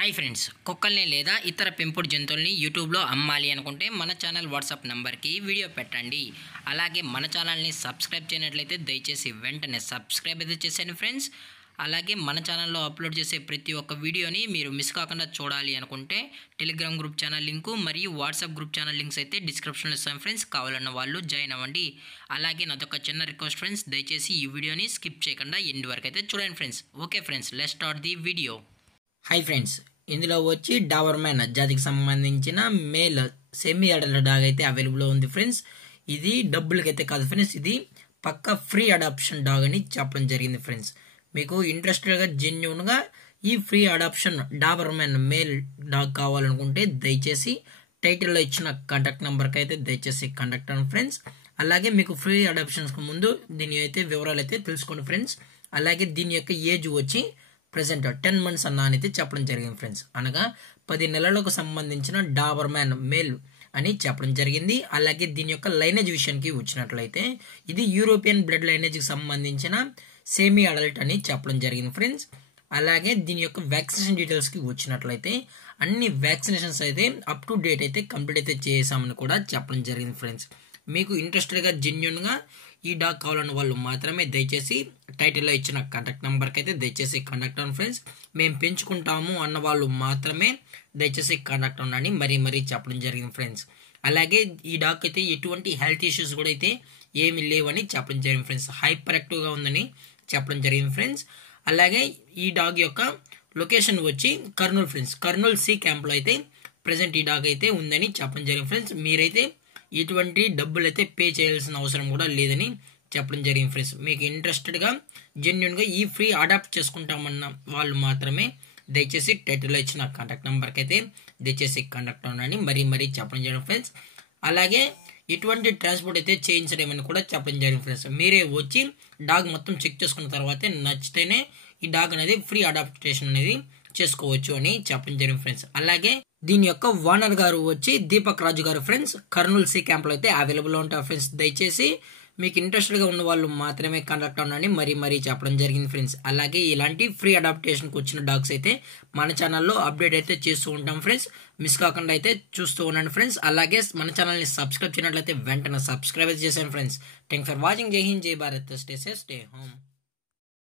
Hi friends, కుక్కల్ని లేదా ఇతర పెంపుడు జంతువుల్ని యూట్యూబ్లో అమ్మాలి అనుకుంటే మన ఛానల్ వాట్సాప్ నెంబర్కి వీడియో పెట్టండి. అలాగే మన ఛానల్ని సబ్స్క్రైబ్ చేయనట్లయితే దయచేసి వెంటనే సబ్స్క్రైబ్ అయితే చేసేయండి ఫ్రెండ్స్. అలాగే మన ఛానల్లో అప్లోడ్ చేసే ప్రతి ఒక్క వీడియోని మీరు మిస్ కాకుండా చూడాలి అనుకుంటే టెలిగ్రామ్ గ్రూప్ ఛానల్ లింకు మరియు వాట్సాప్ గ్రూప్ ఛానల్ లింక్స్ అయితే డిస్క్రిప్షన్లో ఇస్తాను ఫ్రెండ్స్. కావాలన్న వాళ్ళు జాయిన్ అవ్వండి. అలాగే నాదొక చిన్న రిక్వెస్ట్ ఫ్రెండ్స్, దయచేసి ఈ వీడియోని స్కిప్ చేయకుండా ఎండ్ వరకు అయితే చూడండి friends. Okay friends, let's start the video. Hi friends, ఇందులో వచ్చి డాబర్మ్యాన్ జాతికి సంబంధించిన మేల్ సెమీ అడల్ట్ డాగ్ అయితే అవైలబుల్ ఉంది ఫ్రెండ్స్. ఇది డబ్బులకైతే కాదు ఫ్రెండ్స్, ఇది పక్క ఫ్రీ అడాప్షన్ డాగ్ అని చెప్పడం జరిగింది ఫ్రెండ్స్. మీకు ఇంట్రెస్టెడ్గా జెన్యున్గా ఈ free adoption Doberman male dog కావాలనుకుంటే దయచేసి టైటిల్లో ఇచ్చిన కాంటాక్ట్ నెంబర్కి అయితే దయచేసి కాంటాక్ట్ అవ్వండి ఫ్రెండ్స్. అలాగే మీకు ఫ్రీ అడాప్షన్స్కి ముందు దీని అయితే వివరాలు అయితే తెలుసుకోండి ఫ్రెండ్స్. అలాగే దీని యొక్క ఏజ్ వచ్చి ప్రెసెంట్ 10 months అన్న అయితే చెప్పడం జరిగింది ఫ్రెండ్స్. అనగా 10 నెలలకు సంబంధించిన డాబర్మ్యాన్ మేల్ అని చెప్పడం జరిగింది. అలాగే దీని యొక్క లైనేజ్ విషయానికి వచ్చినట్లయితే ఇది యూరోపియన్ బ్లడ్ లైనేజ్కి సంబంధించిన సెమీ అడల్ట్ అని చెప్పడం జరిగింది ఫ్రెండ్స్. అలాగే దీని యొక్క వ్యాక్సినేషన్ డీటెయిల్స్కి వచ్చినట్లయితే అన్ని వ్యాక్సినేషన్స్ అయితే అప్ టు డేట్ అయితే కంప్లీట్ అయితే చేసామని కూడా చెప్పడం జరిగింది ఫ్రెండ్స్. మీకు ఇంట్రెస్టెడ్గా జెన్యున్గా ఈ డాగ్ కావాలన్న వాళ్ళు మాత్రమే దయచేసి టైటిల్లో ఇచ్చిన కాంటాక్ట్ నెంబర్కి అయితే దయచేసి కాంటాక్ట్ అవ్వండి ఫ్రెండ్స్. మేము పెంచుకుంటాము అన్న వాళ్ళు మాత్రమే దయచేసి కాంటాక్ట్ అవ్వండి మరీ చెప్పడం జరిగింది ఫ్రెండ్స్. అలాగే ఈ డాగ్ అయితే ఎటువంటి హెల్త్ ఇష్యూస్ కూడా అయితే ఏమీ లేవని చెప్పడం జరిగింది ఫ్రెండ్స్. హైపర్ యాక్టివ్గా ఉందని చెప్పడం జరిగింది ఫ్రెండ్స్. అలాగే ఈ డాగ్ యొక్క లొకేషన్ వచ్చి కర్నూలు ఫ్రెండ్స్. కర్నూలు సి క్యాంప్లో అయితే ప్రజెంట్ ఈ డాగ్ అయితే ఉందని చెప్పడం జరిగింది ఫ్రెండ్స్. మీరైతే ఎటువంటి డబ్బులు అయితే పే చేయాల్సిన అవసరం కూడా లేదని చెప్పడం జరిగింది ఫ్రెండ్స్. మీకు ఇంట్రెస్టెడ్గా జెన్యున్గా ఈ ఫ్రీ అడాప్ట్ చేసుకుంటామన్న వాళ్ళు మాత్రమే దయచేసి టైటిల్లో ఇచ్చిన కాంటాక్ట్ నెంబర్కి అయితే దయచేసి కాంటాక్ట్ అవ్వండి మరీ చెప్పడం జరిగింది ఫ్రెండ్స్. అలాగే ఎటువంటి ట్రాన్స్పోర్ట్ అయితే చేయించడమని కూడా చెప్పడం జరిగింది ఫ్రెండ్స్. మీరే వచ్చి డాగ్ మొత్తం చెక్ చేసుకున్న తర్వాతే నచ్చితేనే ఈ డాగ్ అనేది ఫ్రీ అడాప్టేషన్ అనేది చేసుకోవచ్చు అని చెప్పడం జరిగింది ఫ్రెండ్స్. అలాగే దీని యొక్క ఓనర్ గారు వచ్చి దీపక్ రాజు గారు ఫ్రెండ్స్. కర్నూలు సి క్యాంప్లో అయితే అవైలబుల్ ఉంటారు ఫ్రెండ్స్. దయచేసి మీకు ఇంట్రెస్టెడ్గా ఉన్న వాళ్ళు మాత్రమే కాంటాక్ట్ అవ్వండి మరీ చెప్పడం జరిగింది ఫ్రెండ్స్. అలాగే ఇలాంటి ఫ్రీ అడాప్టేషన్కి వచ్చిన డాగ్స్ అయితే మన ఛానల్లో అప్డేట్ అయితే చేస్తూ ఉంటాం ఫ్రెండ్స్. మిస్ కాకుండా అయితే చూస్తూ ఉండండి ఫ్రెండ్స్. అలాగే మన ఛానల్ని సబ్స్క్రైబ్ చేయనట్లయితే వెంటనే సబ్స్క్రైబ్ చేశాను ఫ్రెండ్స్. Thanks for watching. జై హింద్, జై Bharat. Stay safe, stay home.